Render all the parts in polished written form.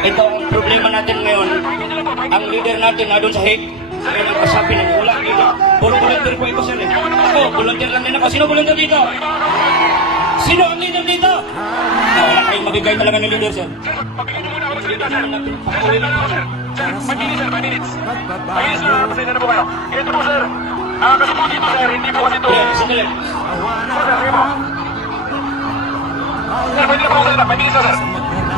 Ito ang problema natin ngayon. Ang leader natin na doon sa Hague. Kaya ang kasabi na wala dito. Puro volunteer po ito, sir. Ako, volunteer lang din ako. Sino volunteer dito? Sino ang leader dito? Wala kayong mabigay talaga ng leader, sir. Pagpili muna ako magsalita, sir. Magsalita na ako, sir. Sir, 5 minutes, sir. 5 minutes. 5 minutes na, pasensya na po kayo. Ito po, sir. Kasi po dito, sir, hindi po kasi ito. Yeah, sandali. Sir, sige po. Sir, pwede na po ako salita. 5 minutes na, sir.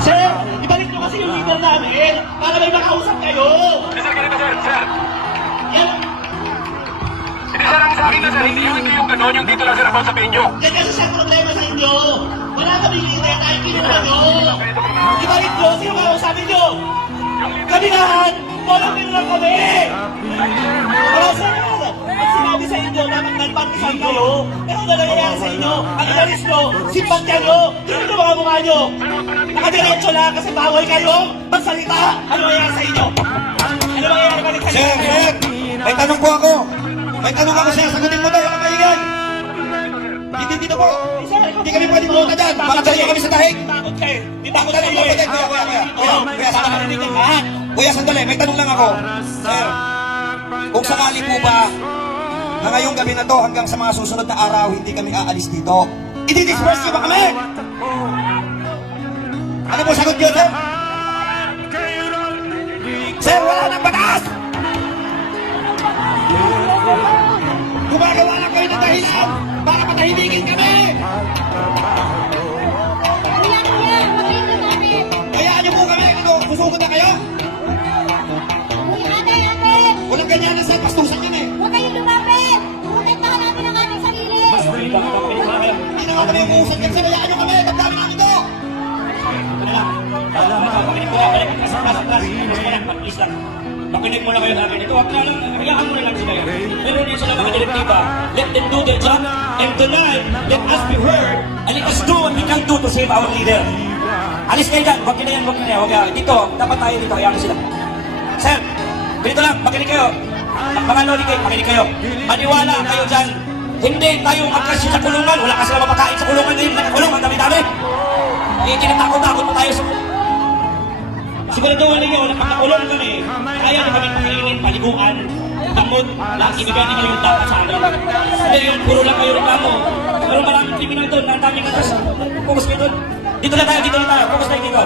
Sir, ibalik nyo kasi yung leader namin para may makausap kayo. Hindi, sir, ganito, sir. Sir. Yan, Hindi, sir, ang sa akin na, sir. Hindi yung gano'n. Yung dito lang, sir, about sabihin nyo. yan kasi siya problema sa inyo. Wala kami leader kahit kinuha nyo. Ibalik nyo, sino makausapin nyo? Kami lahat, volunteer lang kami. Wala sir, pag sinabi sa inyo na nagpartisan kayo, pero ano nangyayari sa inyo? Ang inalis nyo, simpatya nyo, tingnan nyo mga mukha nyo. Nakadiretso lang kasi bawal kayo magsalita. Ano nangyayari sa inyo? Ano nangyayari balik sa inyo? Sir, may tanong po ako. May tanong ako siya, sagutin mo daw, wala maingay. Hindi dito po. Hindi kami pwede pumunta dyan. Baka dali kami sa tahig. Takot kayo. Di Takot takot kami, kayo. kuya, sandali. Kuya, sandali, may tanong lang ako. Sir, kung sakali po ba na ngayong gabi na to hanggang sa mga susunod na araw, hindi kami aalis dito, i-disperse niyo ba kami? Ano po sagot niyo, sir? Sir, wala nang batas! Gumagawa lang kayo ng dahilan para patahimikin kami! Hayaan niyo po kami, susugod na kayo? Walang ganyan na sir, pastusan yan eh. Hindi na nga kami umuusap yan sir, hayaan niyo kami, damdamin namin to! Makinig mo na kayo sa akin. Ito, hayaan mo na lang sila yan. Meron din sila mga direktiba. Let them do their job. And tonight, let us be heard. And let us do what we can do to save our leader. Alis kayo dyan. Huwag ka na yan, huwag ka na yan. Huwag ka. Dito, dapat tayo dito. Hayaan mo sila. Sir, ganito lang. Makinig kayo. Mga loli kayo, makinig kayo. Maniwala kayo dyan. Hindi tayo magkasya sa kulungan. Wala kasi na mapakain sa kulungan ngayon. Nakakulong, ang dami-dami. Kinitakot-takot mo tayo sa... Siguraduhan ninyo na pagkakulong kami, kaya na kami pakainin, paliguan, gamot, lahat ibigay nila yung dapat sa akin. Hindi yun, puro lang kayo reklamo. Pero maraming criminal doon, ang daming atas. Focus kayo doon. Dito na tayo, dito na tayo. Focus tayo dito.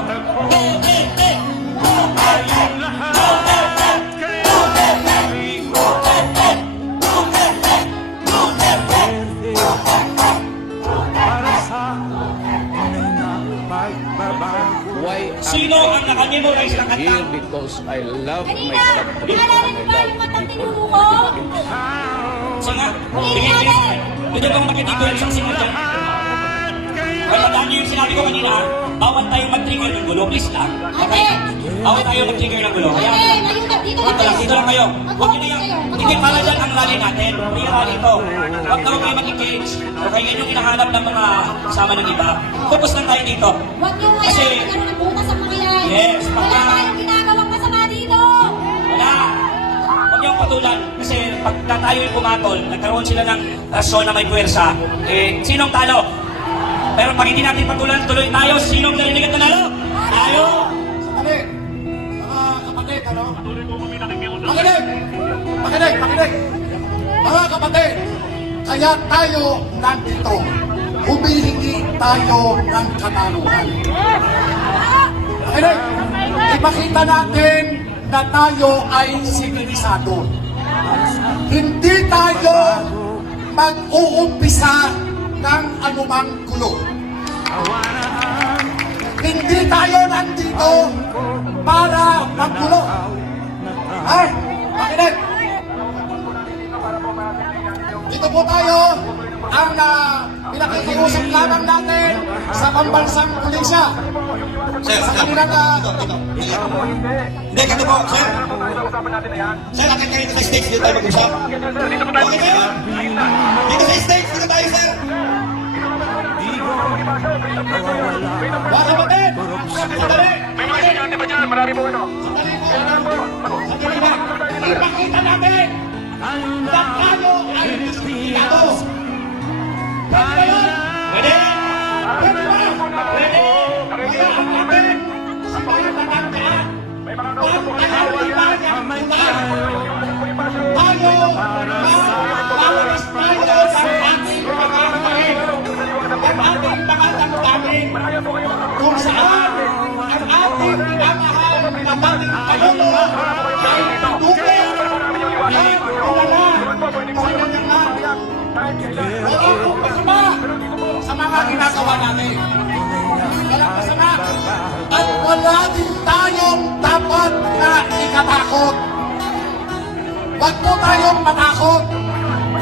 Why Sino ang nakamemorize ng I'm kanta? here? Because I love my Kanina, country naalala and niyo I ba love yung matang people. tinuro ko? Sige, bigyan niyo. Pwede bang makikita yung isang single dyan? Tandaan niyo yung sinabi ko kanina, bawal tayong mag-trigger ng gulo. Please lang. Okay? Bawal tayo mag-trigger ng gulo. Kaya, Okay, layo na. dito lang kayo. Huwag niyo na yan. Hindi para dyan ang rally natin. May rally ito. Huwag na huwag kayo mag-engage. Okay, yan yung hinahanap ng mga kasama ng iba. Focus lang tayo dito. Huwag niyo Kasi, kaya magkaroon ng butas sa mga yan. Yes, Wala pagka- tayong ginagawang masama dito. wala. Huwag niyong patulan. Kasi pagka tayo'y pumatol, nagkaroon sila ng rason na may puwersa. Sinong talo? Pero pag hindi natin patulan, tuloy tayo. Sinong narinig at nanalo? Tayo! Sandali! Mga kapatid, ano? Makinig! Makinig! Mga kapatid, kaya tayo nandito. Humihingi tayo ng katarungan. Makinig! Ipakita natin na tayo ay sibilisado. Hindi tayo mag-uumpisa ng anumang gulo. Hindi tayo nandito para maggulo. Ay, makinig! Dito po tayo ang pinakikiusap lamang natin sa pambansang pulisya. Sir, Sa kanilang Hindi, ganito po, sir. Sir, akit kayo sa stage, dito tayo mag-usap. Okay ba yun? Dito sa stage, dito tayo, sir. mga kapatid! Sandali! May mga estudyante ba dyan? Marami po ano? Sandali ba? Ipakita natin na tayo ay disiplinado. Pwede ba yun? Pwede! Pwede ba? Pwede! Kaya ang atin sa mga tatandaan ating Pangulo ay duble at kilala sa kanyang lahat. Wala pong masama sa mga ginagawa natin. Walang masama. At wala din tayong dapat na ikatakot. Huwag po tayong matakot.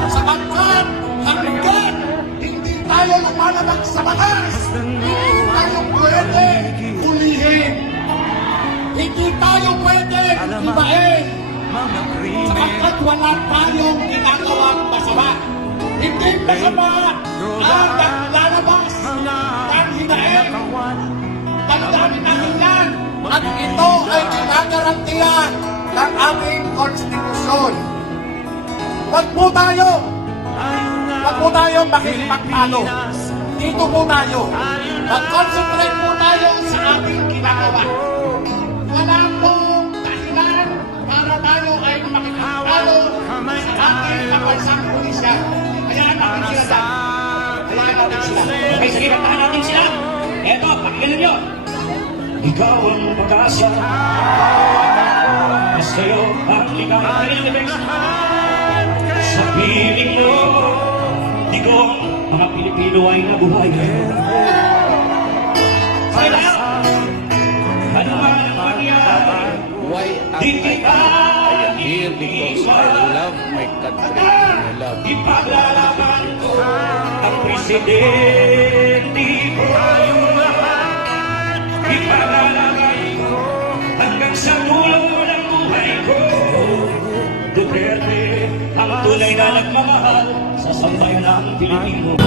Sapagkat hanggang hindi tayo lumalabag sa batas, hindi tayo pwede hulihin. Hindi tayo pwede ibahin. Sapagkat wala tayong ginagawang masama. Hindi masama ang naglalabas ng hinain. Tandaan natin yan. At ito ay kinagarantiyan ng ating konstitusyon. Huwag po tayo makikipagtalo. Dito po tayo. Mag-concentrate po tayo sa ating ginagawa. Wala pong dahilan para tayo ay makikipagtalo sa ating kapansang pulisya. Hayaan natin sila dyan. Hayaan natin sila. Okay, sige, kantahan natin sila. Eto, pakinggan nyo. Ikaw ang pag-asa. Sa'yo ang ligaya. Sa piling mo, di ko mga Pilipino ay nabuhay. Kaya, ano man ang mangyari, Why am di I kita here? Because I love my country. I love you. ipaglalaban ko ang presidente ko. Ipaglalaban ko hanggang sa dulo ng buhay ko. Duterte ang tunay na nagmamahal sa sambayan ng Pilipino.